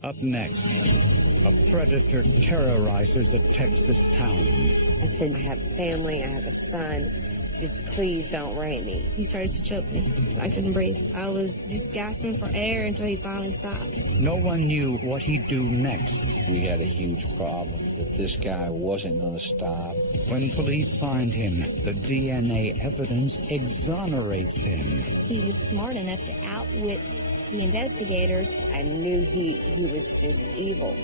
Up next, a predator terrorizes a Texas town. I said, I have family, I have a son. Just please don't rape me. He started to choke me. I couldn't breathe. I was just gasping for air until he finally stopped. No one knew what he'd do next. We had a huge problem that this guy wasn't going to stop. When police find him, the DNA evidence exonerates him. He was smart enough to outwit the investigators. I knew he was just evil.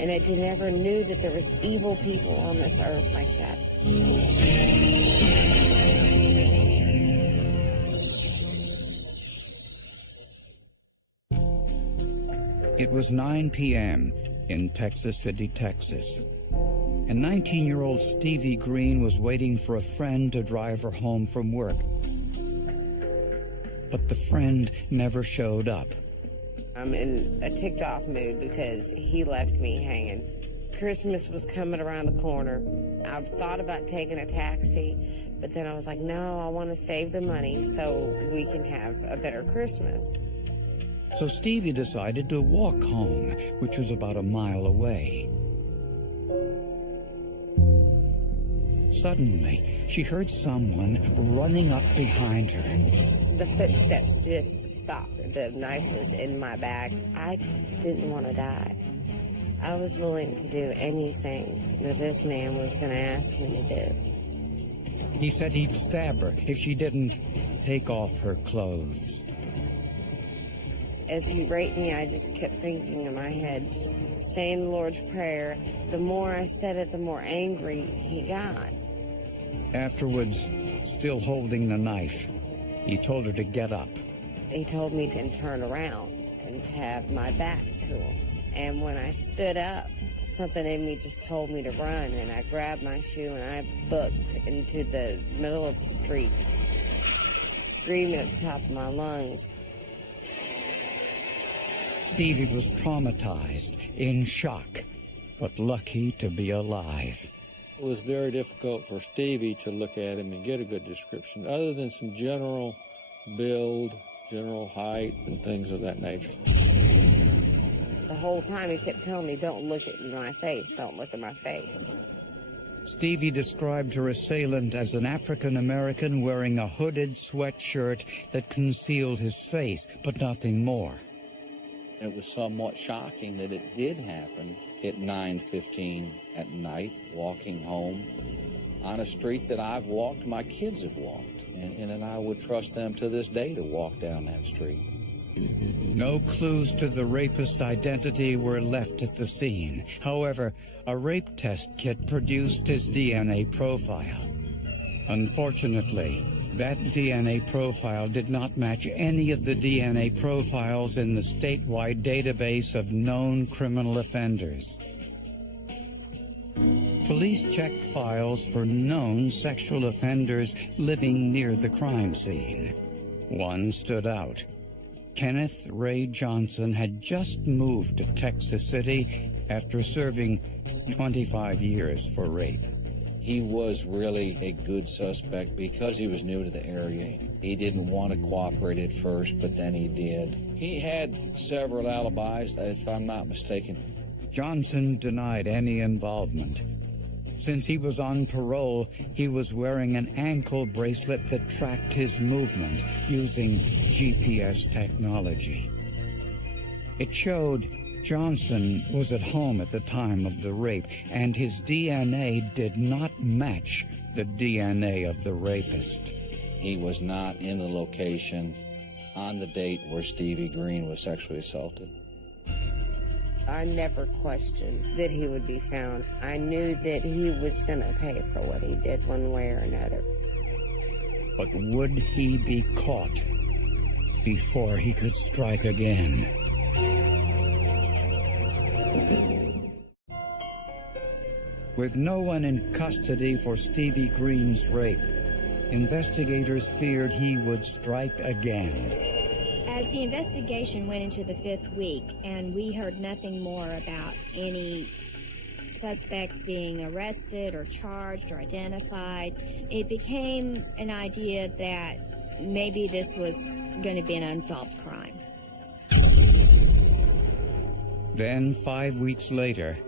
And I never knew that there was evil people on this earth like that. It was 9 p.m. in Texas City, Texas. And 19-year-old Stevie Green was waiting for a friend to drive her home from work. But the friend never showed up. I'm in a ticked-off mood because he left me hanging. Christmas was coming around the corner. I've thought about taking a taxi, but then I was like, no, I want to save the money so we can have a better Christmas. So Stevie decided to walk home, which was about a mile away. Suddenly, she heard someone running up behind her. The footsteps just stopped. The knife was in my bag. I didn't want to die. I was willing to do anything that this man was going to ask me to do. He said he'd stab her if she didn't take off her clothes. As he raped me, I just kept thinking in my head, just saying the Lord's Prayer. The more I said it, the more angry he got. Afterwards, still holding the knife, he told her to get up. He told me to turn around and to have my back to him. And when I stood up, something in me just told me to run, and I grabbed my shoe and I booked into the middle of the street, screaming at the top of my lungs. Stevie was traumatized, in shock, but lucky to be alive. It was very difficult for Stevie to look at him and get a good description, other than some general build, general height, and things of that nature. The whole time he kept telling me, don't look at my face, don't look at my face. Stevie described her assailant as an African-American wearing a hooded sweatshirt that concealed his face, but nothing more. It was somewhat shocking that it did happen at 9:15 at night, walking home on a street that I've walked, my kids have walked, and I would trust them to this day to walk down that street. No clues to the rapist's identity were left at the scene. However, a rape test kit produced his DNA profile. Unfortunately, that DNA profile did not match any of the DNA profiles in the statewide database of known criminal offenders. Police checked files for known sexual offenders living near the crime scene. One stood out. Kenneth Ray Johnson had just moved to Texas City after serving 25 years for rape. He was really a good suspect because he was new to the area. He didn't want to cooperate at first, but then he did. He had several alibis, if I'm not mistaken. Johnson denied any involvement. Since he was on parole, he was wearing an ankle bracelet that tracked his movement using GPS technology. It showed Johnson was at home at the time of the rape, and his DNA did not match the DNA of the rapist. He was not in the location on the date where Stevie Green was sexually assaulted. I never questioned that he would be found. I knew that he was going to pay for what he did one way or another. But would he be caught before he could strike again? With no one in custody for Stevie Green's rape, investigators feared he would strike again. As the investigation went into the 5th week and we heard nothing more about any suspects being arrested or charged or identified, it became an idea that maybe this was going to be an unsolved crime. Then, 5 weeks later,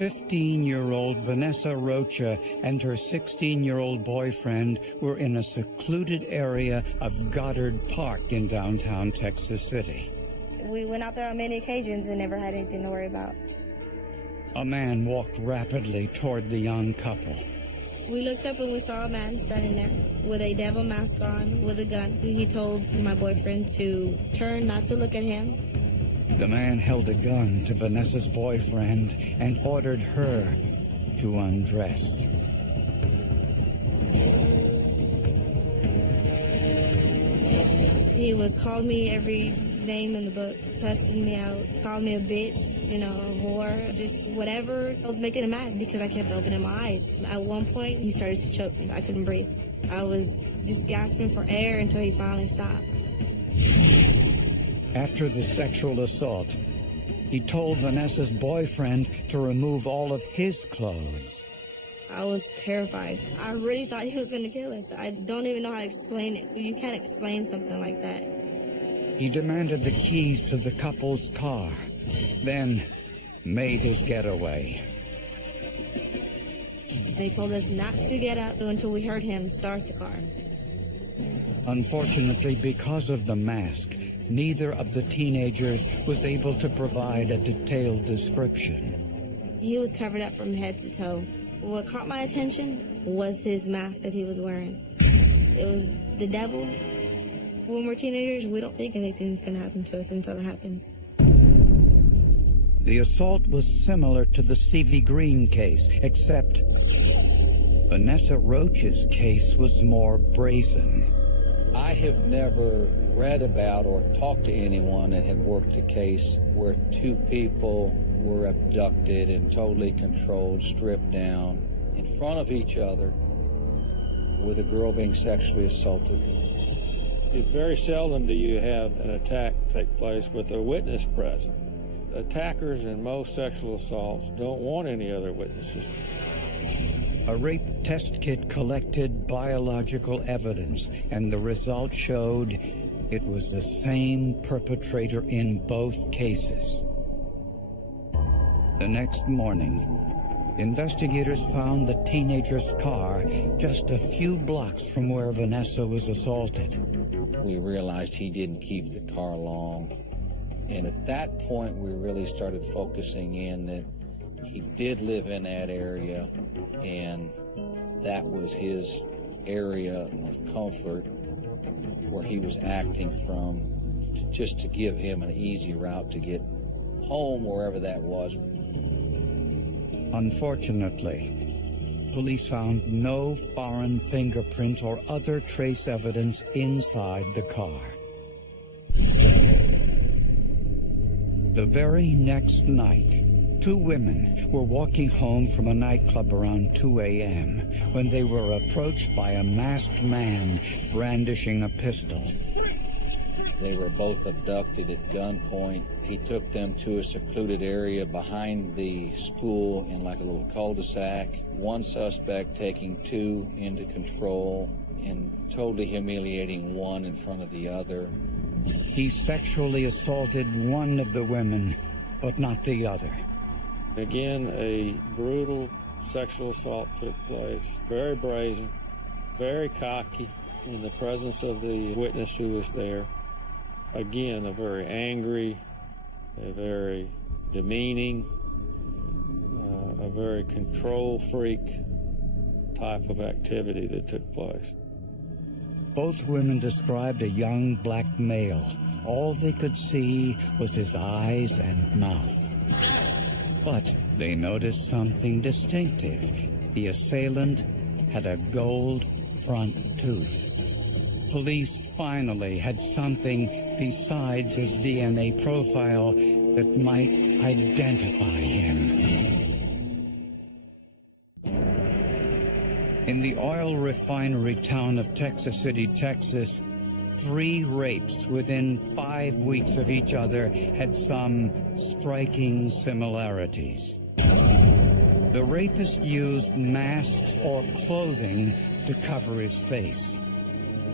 15-year-old Vanessa Rocha and her 16-year-old boyfriend were in a secluded area of Goddard Park in downtown Texas City. We went out there on many occasions and never had anything to worry about. A man walked rapidly toward the young couple. We looked up and we saw a man standing there with a devil mask on, with a gun. He told my boyfriend to turn, not to look at him. The man held a gun to Vanessa's boyfriend and ordered her to undress. He was calling me every name in the book, cussing me out, calling me a bitch, a whore, just whatever. I was making him mad because I kept opening my eyes. At one point, he started to choke me. I couldn't breathe. I was just gasping for air until he finally stopped. After the sexual assault, he told Vanessa's boyfriend to remove all of his clothes. I was terrified. I really thought he was going to kill us. I don't even know how to explain it. You can't explain something like that. He demanded the keys to the couple's car, then made his getaway. And he told us not to get up until we heard him start the car. Unfortunately, because of the mask, neither of the teenagers was able to provide a detailed description. He was covered up from head to toe. What caught my attention was his mask that he was wearing. It was the devil. When we're teenagers, we don't think anything's going to happen to us until it happens. The assault was similar to the Stevie Green case, except Vanessa Rocha's case was more brazen. I have never read about or talked to anyone that had worked a case where two people were abducted and totally controlled, stripped down in front of each other with a girl being sexually assaulted. Very seldom do you have an attack take place with a witness present. Attackers in most sexual assaults don't want any other witnesses. A rape test kit collected biological evidence, and the result showed it was the same perpetrator in both cases. The next morning, investigators found the teenager's car just a few blocks from where Vanessa was assaulted. We realized he didn't keep the car long. And at that point, we really started focusing in that he did live in that area, and that was his area of comfort where he was acting from, just to give him an easy route to get home, wherever that was. Unfortunately, police found no foreign fingerprints or other trace evidence inside the car. The very next night, two women were walking home from a nightclub around 2 a.m. when they were approached by a masked man brandishing a pistol. They were both abducted at gunpoint. He took them to a secluded area behind the school in like a little cul-de-sac. One suspect taking two into control and totally humiliating one in front of the other. He sexually assaulted one of the women, but not the other. Again, a brutal sexual assault took place. Very brazen, very cocky in the presence of the witness who was there. Again, a very angry, a very demeaning, a very control freak type of activity that took place. Both women described a young black male. All they could see was his eyes and mouth. But they noticed something distinctive. The assailant had a gold front tooth. Police finally had something besides his DNA profile that might identify him. In the oil refinery town of Texas City, Texas, 3 rapes within 5 weeks of each other had some striking similarities. The rapist used masks or clothing to cover his face.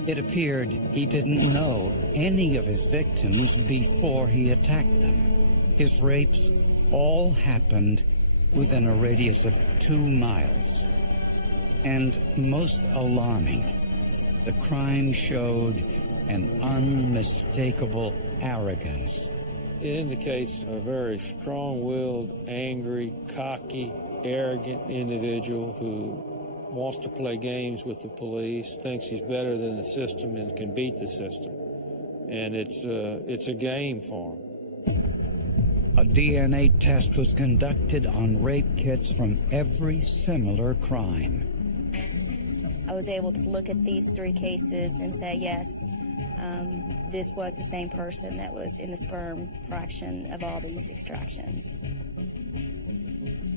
It appeared he didn't know any of his victims before he attacked them. His rapes all happened within a radius of 2 miles. And most alarming, the crime showed an unmistakable arrogance. It indicates a very strong-willed, angry, cocky, arrogant individual who wants to play games with the police, thinks he's better than the system and can beat the system. And it's a game for him. A DNA test was conducted on rape kits from every similar crime. I was able to look at these 3 cases and say, yes, this was the same person that was in the sperm fraction of all these extractions.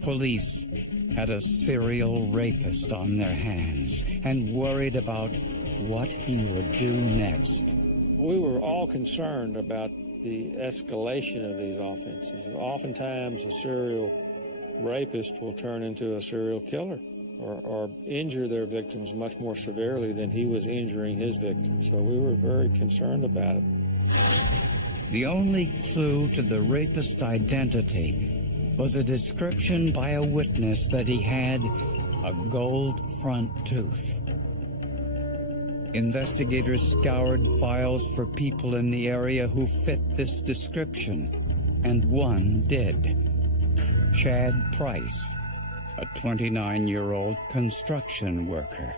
Police had a serial rapist on their hands and worried about what he would do next. We were all concerned about the escalation of these offenses. Oftentimes, a serial rapist will turn into a serial killer or injure their victims much more severely than he was injuring his victims. So we were very concerned about it. The only clue to the rapist's identity was a description by a witness that he had a gold front tooth. Investigators scoured files for people in the area who fit this description, and one did. Chad Price, a 29-year-old construction worker.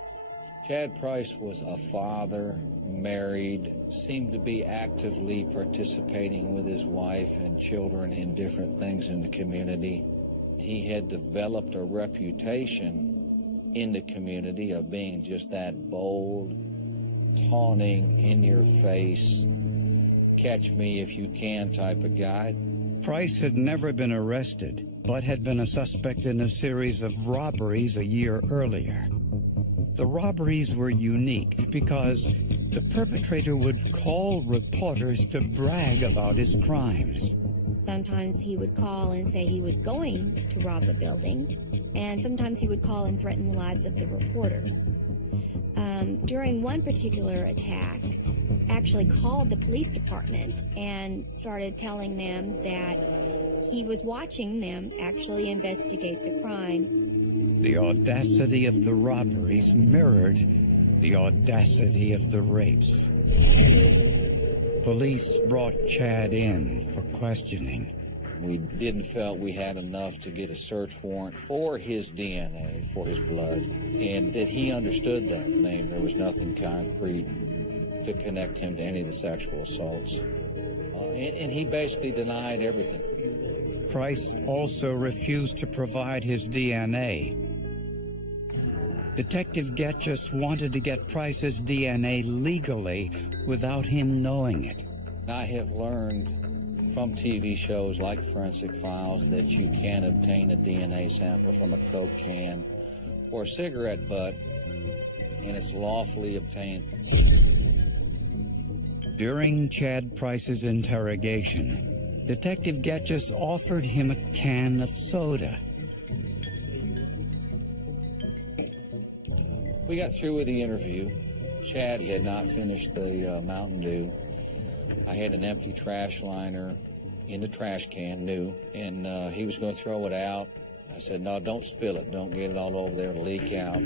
Chad Price was a father, married, seemed to be actively participating with his wife and children in different things in the community. He had developed a reputation in the community of being just that bold, taunting, in-your-face, catch-me-if-you-can type of guy. Price had never been arrested, but had been a suspect in a series of robberies a year earlier. The robberies were unique because the perpetrator would call reporters to brag about his crimes. Sometimes he would call and say he was going to rob a building, and sometimes he would call and threaten the lives of the reporters. During one particular attack, actually called the police department and started telling them that he was watching them actually investigate the crime. The audacity of the robberies mirrored the audacity of the rapes. Police brought Chad in for questioning. We didn't felt we had enough to get a search warrant for his DNA, for his blood, and that he understood that name. There was nothing concrete to connect him to any of the sexual assaults. And he basically denied everything. Price also refused to provide his DNA. Detective Getchus wanted to get Price's DNA legally without him knowing it. I have learned from TV shows like Forensic Files that you can obtain a DNA sample from a Coke can or a cigarette butt, and it's lawfully obtained. During Chad Price's interrogation, Detective Getchus offered him a can of soda. We got through with the interview. Chad had not finished the Mountain Dew. I had an empty trash liner in the trash can, new, and he was going to throw it out. I said, no, don't spill it. Don't get it all over there to leak out.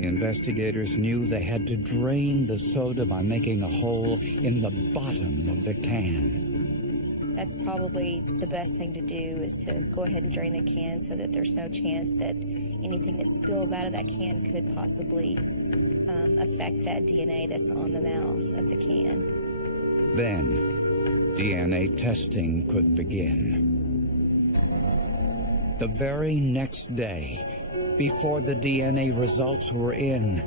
Investigators knew they had to drain the soda by making a hole in the bottom of the can. That's probably the best thing to do, is to go ahead and drain the can so that there's no chance that anything that spills out of that can could possibly affect that DNA that's on the mouth of the can. Then, DNA testing could begin. The very next day, before the DNA results were in,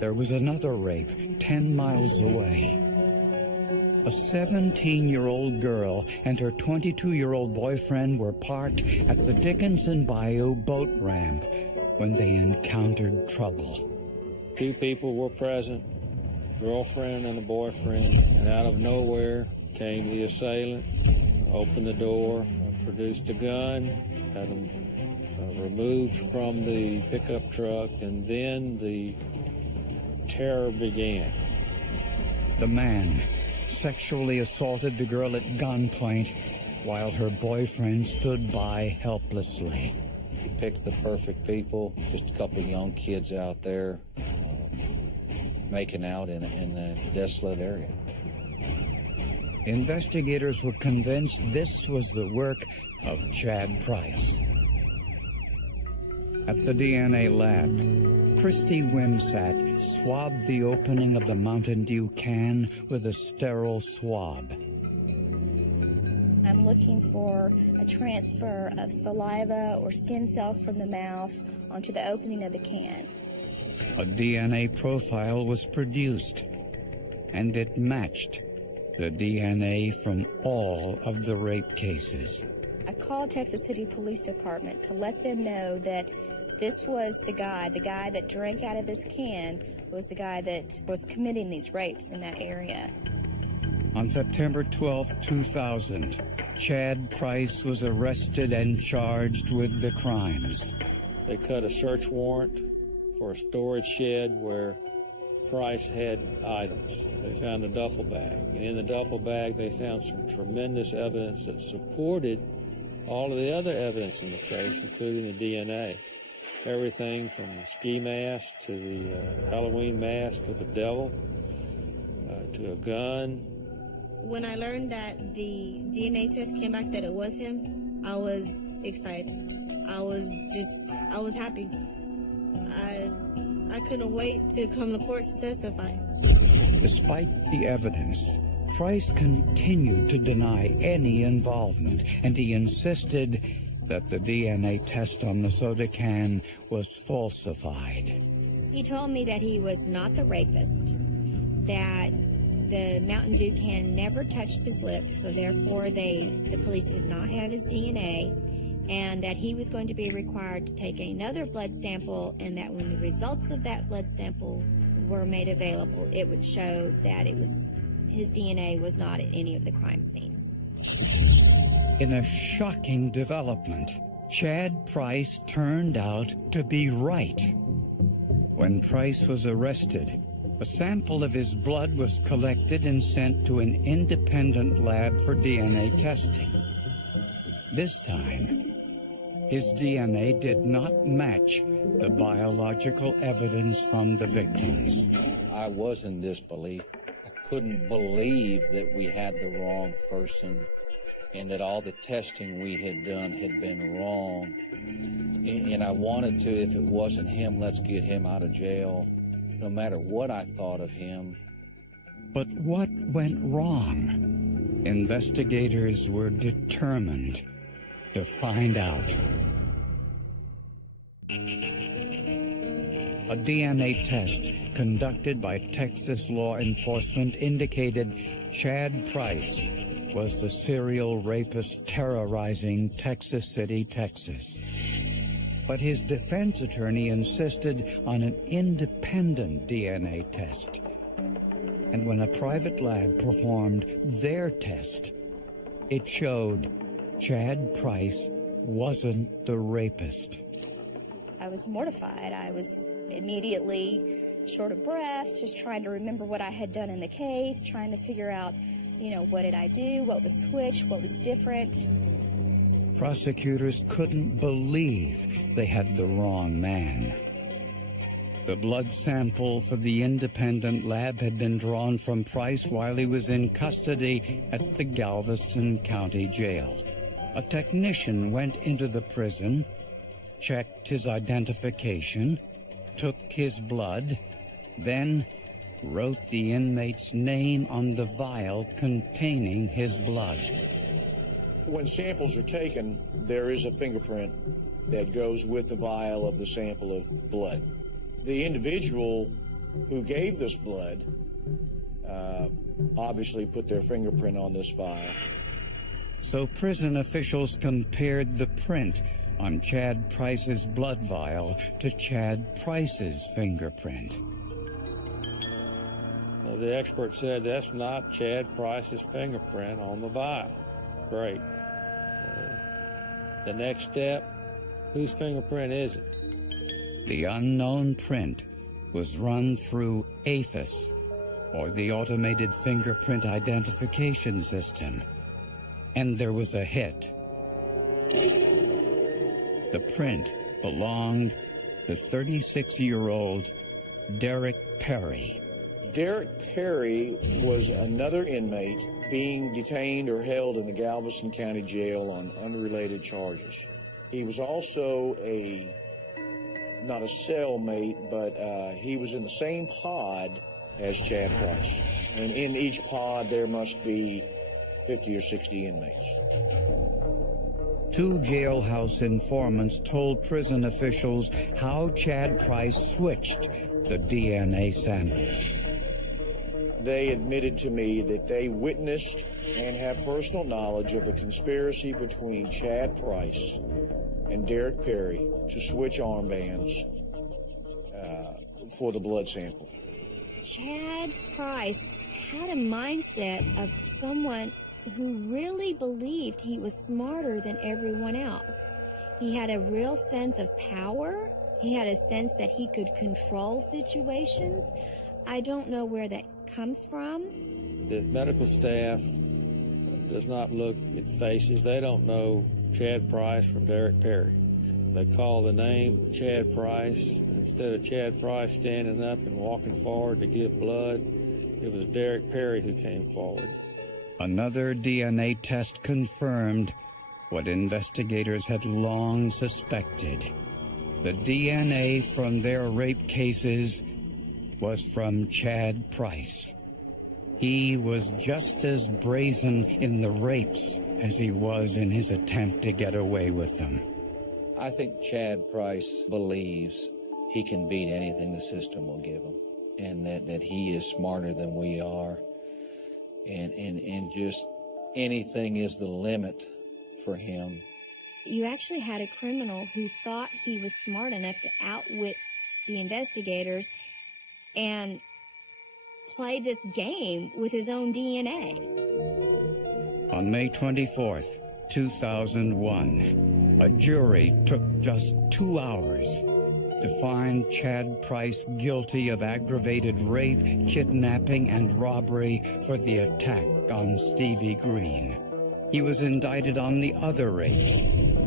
there was another rape 10 miles away. A 17-year-old girl and her 22-year-old boyfriend were parked at the Dickinson Bayou boat ramp when they encountered trouble. 2 people were present, girlfriend and a boyfriend, and out of nowhere came the assailant, opened the door, produced a gun, had them removed from the pickup truck, and then the terror began. The man sexually assaulted the girl at gunpoint while her boyfriend stood by helplessly. He picked the perfect people, just a couple of young kids out there making out in a desolate area. Investigators were convinced this was the work of Chad Price. At the DNA lab, Christy Wimsatt swabbed the opening of the Mountain Dew can with a sterile swab. I'm looking for a transfer of saliva or skin cells from the mouth onto the opening of the can. A DNA profile was produced, and it matched the DNA from all of the rape cases. I called Texas City Police Department to let them know that this was the guy that drank out of this can was the guy that was committing these rapes in that area. On September 12, 2000, Chad Price was arrested and charged with the crimes. They cut a search warrant for a storage shed where Price had items. They found a duffel bag, and in the duffel bag they found some tremendous evidence that supported all of the other evidence in the case, including the DNA. Everything from the ski mask to the Halloween mask of the devil to a gun. When I learned that the DNA test came back that it was him, I was excited. I was happy. I couldn't wait to come to court to testify. Despite the evidence, Price continued to deny any involvement, and he insisted that the DNA test on the soda can was falsified. He told me that he was not the rapist, that the Mountain Dew can never touched his lips, so therefore the police did not have his DNA, and that he was going to be required to take another blood sample, and that when the results of that blood sample were made available, it would show that his DNA was not at any of the crime scenes. In a shocking development, Chad Price turned out to be right. When Price was arrested, a sample of his blood was collected and sent to an independent lab for DNA testing. This time, his DNA did not match the biological evidence from the victims. I was in disbelief. I couldn't believe that we had the wrong person and that all the testing we had done had been wrong. And I wanted to, if it wasn't him, let's get him out of jail, no matter what I thought of him. But what went wrong? Investigators were determined to find out. A DNA test conducted by Texas law enforcement indicated Chad Price was the serial rapist terrorizing Texas City, Texas. But his defense attorney insisted on an independent DNA test. And when a private lab performed their test, it showed Chad Price wasn't the rapist. I was mortified. I was immediately short of breath, just trying to remember what I had done in the case, trying to figure out, what did I do, what was switched, what was different. Prosecutors couldn't believe they had the wrong man. The blood sample for the independent lab had been drawn from Price while he was in custody at the Galveston County Jail. A technician went into the prison, checked his identification, took his blood, then wrote the inmate's name on the vial containing his blood. When samples are taken, there is a fingerprint that goes with the vial of the sample of blood. The individual who gave this blood obviously put their fingerprint on this vial. So prison officials compared the print on Chad Price's blood vial to Chad Price's fingerprint. The expert said that's not Chad Price's fingerprint on the vial. Great. The next step, whose fingerprint is it? The unknown print was run through AFIS, or the Automated Fingerprint Identification System, and there was a hit. The print belonged to 36-year-old Derek Perry. Derek Perry was another inmate being detained or held in the Galveston County Jail on unrelated charges. He was also not a cellmate, but he was in the same pod as Chad Price. And in each pod, there must be 50 or 60 inmates. Two jailhouse informants told prison officials how Chad Price switched the DNA samples. They admitted to me that they witnessed and have personal knowledge of the conspiracy between Chad Price and Derek Perry to switch armbands for the blood sample. Chad Price had a mindset of someone who really believed he was smarter than everyone else. He had a real sense of power. He had a sense that he could control situations. I don't know where that comes from. The medical staff does not look at faces. They don't know Chad Price from Derek Perry. They call the name Chad Price. Instead of Chad Price standing up and walking forward to give blood, it was Derek Perry who came forward. Another DNA test confirmed what investigators had long suspected. The DNA from their rape cases was from Chad Price. He was just as brazen in the rapes as he was in his attempt to get away with them. I think Chad Price believes he can beat anything the system will give him, and that he is smarter than we are, and just anything is the limit for him. You actually had a criminal who thought he was smart enough to outwit the investigators and play this game with his own DNA. On May 24th, 2001, a jury took just 2 hours to find Chad Price guilty of aggravated rape, kidnapping, and robbery for the attack on Stevie Green. He was indicted on the other rapes,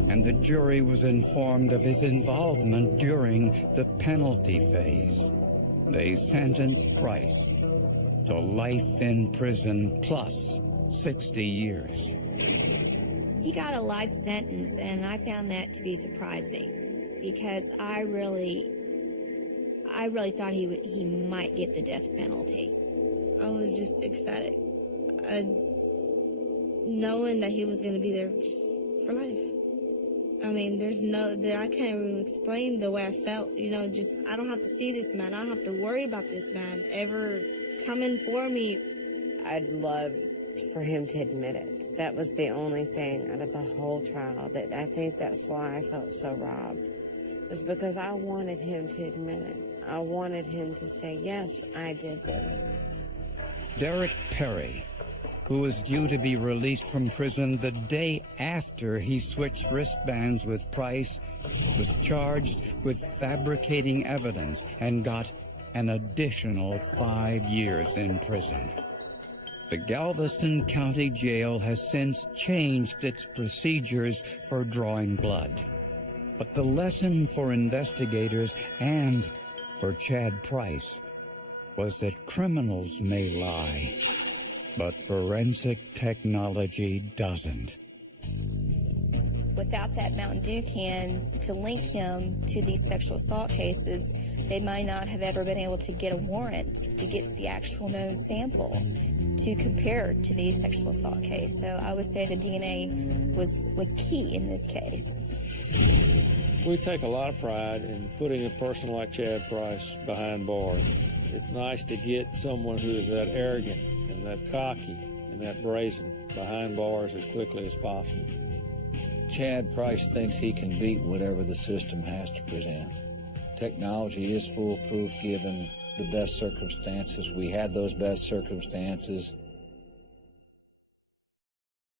and the jury was informed of his involvement during the penalty phase. They sentenced Price to life in prison plus 60 years. He got a life sentence, and I found that to be surprising because I really thought he might get the death penalty. I was just ecstatic, knowing that he was going to be there just for life. I mean, I can't even explain the way I felt. Just I don't have to see this man. I don't have to worry about this man ever coming for me. I'd love for him to admit it. That was the only thing out of the whole trial that I think that's why I felt so robbed, was because I wanted him to admit it. I wanted him to say, yes, I did this. Derek Perry, who was due to be released from prison the day after he switched wristbands with Price, was charged with fabricating evidence and got an additional 5 years in prison. The Galveston County Jail has since changed its procedures for drawing blood. But the lesson for investigators and for Chad Price was that criminals may lie, but forensic technology doesn't. Without that Mountain Dew can to link him to these sexual assault cases, they might not have ever been able to get a warrant to get the actual known sample to compare to the sexual assault case. So I would say the DNA was key in this case. We take a lot of pride in putting a person like Chad Price behind bars. It's nice to get someone who is that arrogant and that cocky and that brazen behind bars as quickly as possible. Chad Price thinks he can beat whatever the system has to present. Technology is foolproof given the best circumstances. We had those best circumstances.